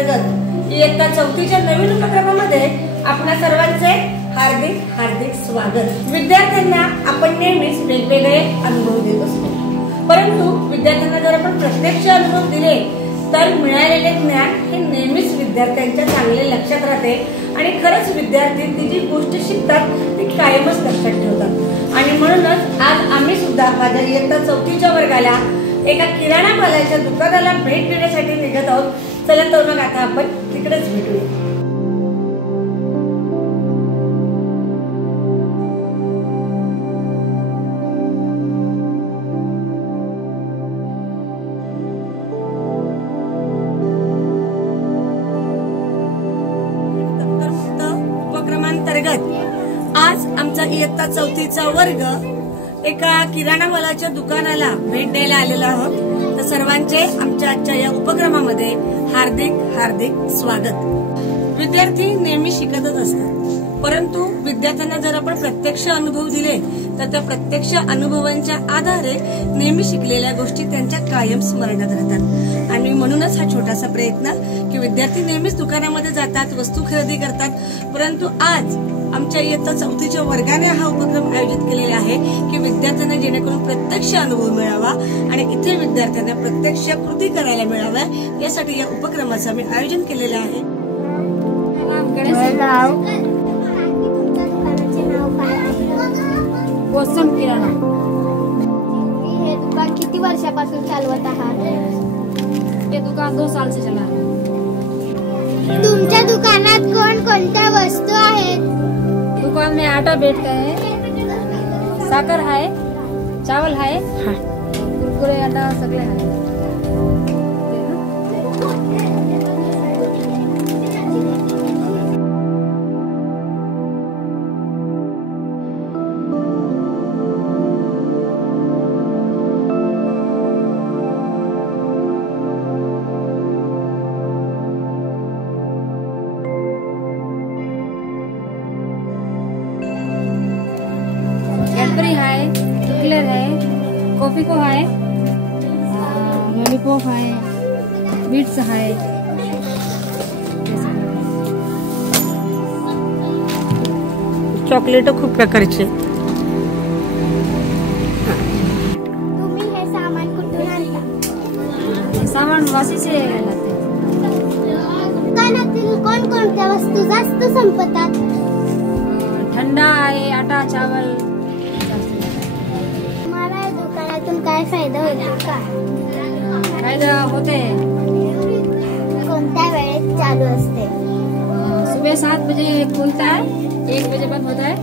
अंतर्गत इयत्ता 4च्या नवीन उपक्रमामध्ये आपणा सर्वांचे हार्दिक हार्दिक स्वागत। विद्यार्थ्यांना आपण नेहमीच वेगवेगळे अनुभव देत असतो, परंतु विद्यार्थ्यांना जर आपण प्रत्यक्ष अनुभव दिले तर मिळालेले ज्ञान हे नेहमीच विद्यार्थ्यांच्या चांगले लक्षात राहते आणि खरंच विद्यार्थी ती जी गोष्ट शिकतात ती कायमच लक्षात ठेवतात। आणि म्हणूनच आज आम्ही सुद्धा माझ्या इयत्ता 4च्या वर्गाला एका किराणा मालाच्या दुकानाला भेट देण्यासाठी निघत आहोत। चला तर मग आता आपण तिकडेच भेटूया। उपक्रमांतर्गत आज आमचा इयत्ता 4चा वर्ग एका किराणा मालाच्या दुकानाला भेट द्यायला आलेलो आहोत। तर सर्वांचे आमच्या आजच्या या उपक्रमामध्ये हार्दिक हार्दिक स्वागत। विद्यार्थी नेहमी शिकतच असतात, परंतु विद्यार्थ्यांना जर आपण प्रत्यक्ष अनुभव दिले तर त्या प्रत्यक्ष अनुभवांच्या आधारे नेहमी शिकलेल्या गोष्टी त्यांच्या कायम स्मरणात राहतात। आणि म्हणूनच हा छोटासा प्रयत्न की विद्यार्थी नेहमीच दुकानामध्ये जातात, वस्तू खरेदी करतात, परंतु आज आमच्या इयत्ता 4च्या वर्गाने हा उपक्रम आयोजित केलेला आहे की विद्यार्थ्यांना जेणेकरून प्रत्यक्ष अनुभव मिळावा आणि इथे विद्यार्थ्यांना प्रत्यक्ष कृती करायला मिळाव्या यासाठी या उपक्रमाचं आम्ही आयोजन केलेलं आहे। कोसम किराणा। हे दुकान किती वर्षापासून चालवत आहात? ये दुकान 2 साल से चला है। तुमच्या दुकानात कोणकोणत्या वस्तू आहेत? दुकान में आटा बेचते हैं, साकर है, चावल है, कुरकुरे अंडा सगळे है। कैडबरी है, चॉकलेट है, कॉफी को है, लॉलीपॉप है, बीट्स है। चॉकलेट खूप प्रकारचे। तुम्ही हे सामान कुठून आणता? सामान वाशी से लाते हैं। दुकानातील कोणकोणत्या वस्तू जास्त संपतात? ठंडा है, आटा, चावल। तुम्हाला या दुकानातून काय फायदा होतो का? फायदा होते हैं। कोणत्या वेळेत चालू असते? सुबह 7 बजे खुलता है, 1 बजे बंद होता है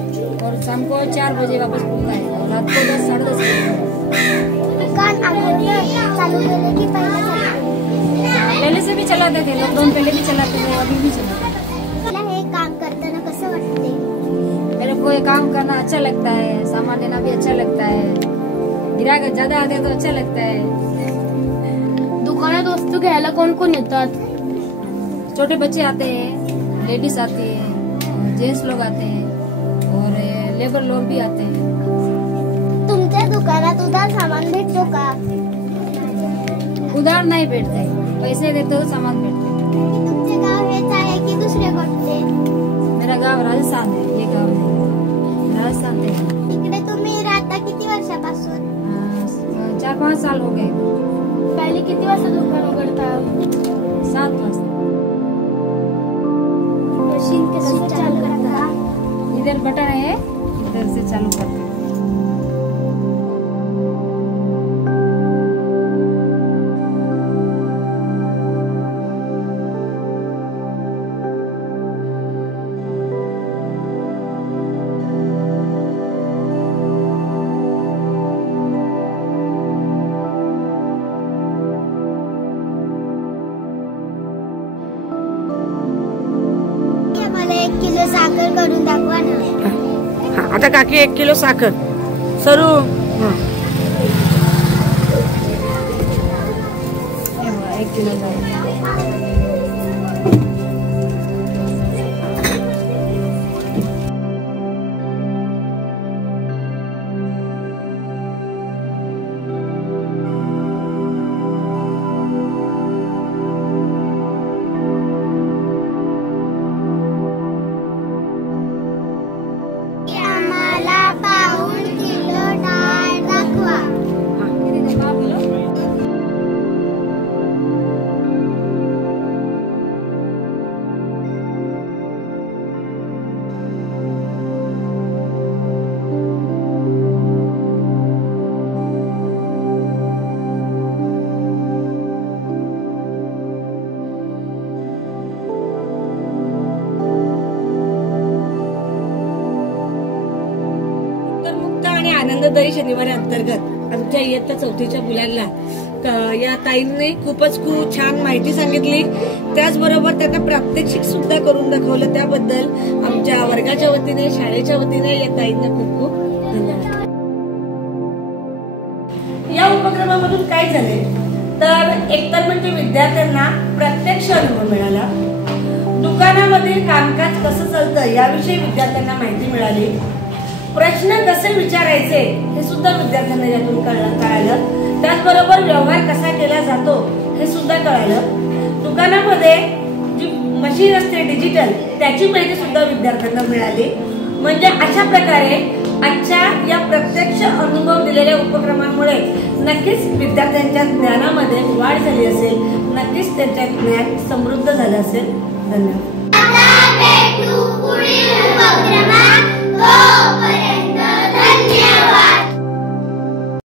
और शाम को 4 बजे वापस खुलता है और रात को 10 साढ़े 10 बजे। दुकान अगोदर चालू केले की पहिले चालू केले? पहले से भी चलाते थे, लॉकडाउन पहले भी चलाते थे, अभी भी चलाते हैं। मला हे काम करताना कसं वाटते? मेरे को ये काम करना अच्छा लगता है, सामान लेना भी अच्छा लगता है, ग्राहक ज्यादा आते तो अच्छा लगता है। दुकानात वस्तू घ्यायला कोण कोण येतात? छोटे बच्चे आते हैं, लेडीज आती है, जेंट्स लोग आते हैं और लेबर लोग भी आते हैं। तुमच्या दुकानात उधार सामान भेटतो का? उधार नहीं भेटते, पैसे देते तो सामान भेटते। तुमचे गाव हेच आहे की दुसरे कोणते? मेरा गांव राजस्थान है, ये गांव है राजस्थान है। इकडे तुम्ही राहता किती वर्षापासून? 4-5 साल हो गए। पहिले किती वाजता दुकान उघडतात? 7 वाजता। मशीन कशी चालू करता? इधर बटन है, इधर से चालू करते हैं। मला 1 किलो साखर करून दाखवा ना। आता काकी 1 किलो साखर सरू। 1 किलो सुंदरी शनिवारी अंतर्गत आमच्या इयत्ता 4च्या मुलांना या ताईंनी खूप छान माहिती सांगितली. त्याचबरोबर त्यांना प्रात्यक्षिक सुद्धा करून दाखवलं. त्याबद्दल आमच्या वर्गाच्या वतीने, शाळेच्या वतीने या ताईंना खूप खूप धन्यवाद. या उपक्रमामधून काय झाले तर एकतर म्हणजे विद्यार्थ्यांना प्रत्यक्ष अनुभव मिळाला. दुकानामध्ये कामकाज कसं चालतं याविषयी विद्यार्थ्यांना माहिती मिळाली. प्रश्न कसे विचारायचे हे सुद्धा विद्यार्थ्यांना यातून कळालं. त्याचबरोबर व्यवहार कसा केला जातो हे सुद्धा कळालं. दुकानामध्ये जी मशीन असते डिजिटल त्याची माहिती सुद्धा विद्यार्थ्यांना मिळाली. म्हणजे अशा प्रकारे आजच्या या प्रत्यक्ष अनुभव दिलेल्या उपक्रमामुळे नक्कीच विद्यार्थ्यांच्या ज्ञानामध्ये वाढ झाली असेल. नक्कीच त्यांच्या ज्ञान समृद्ध झालं असेल. धन्यवाद.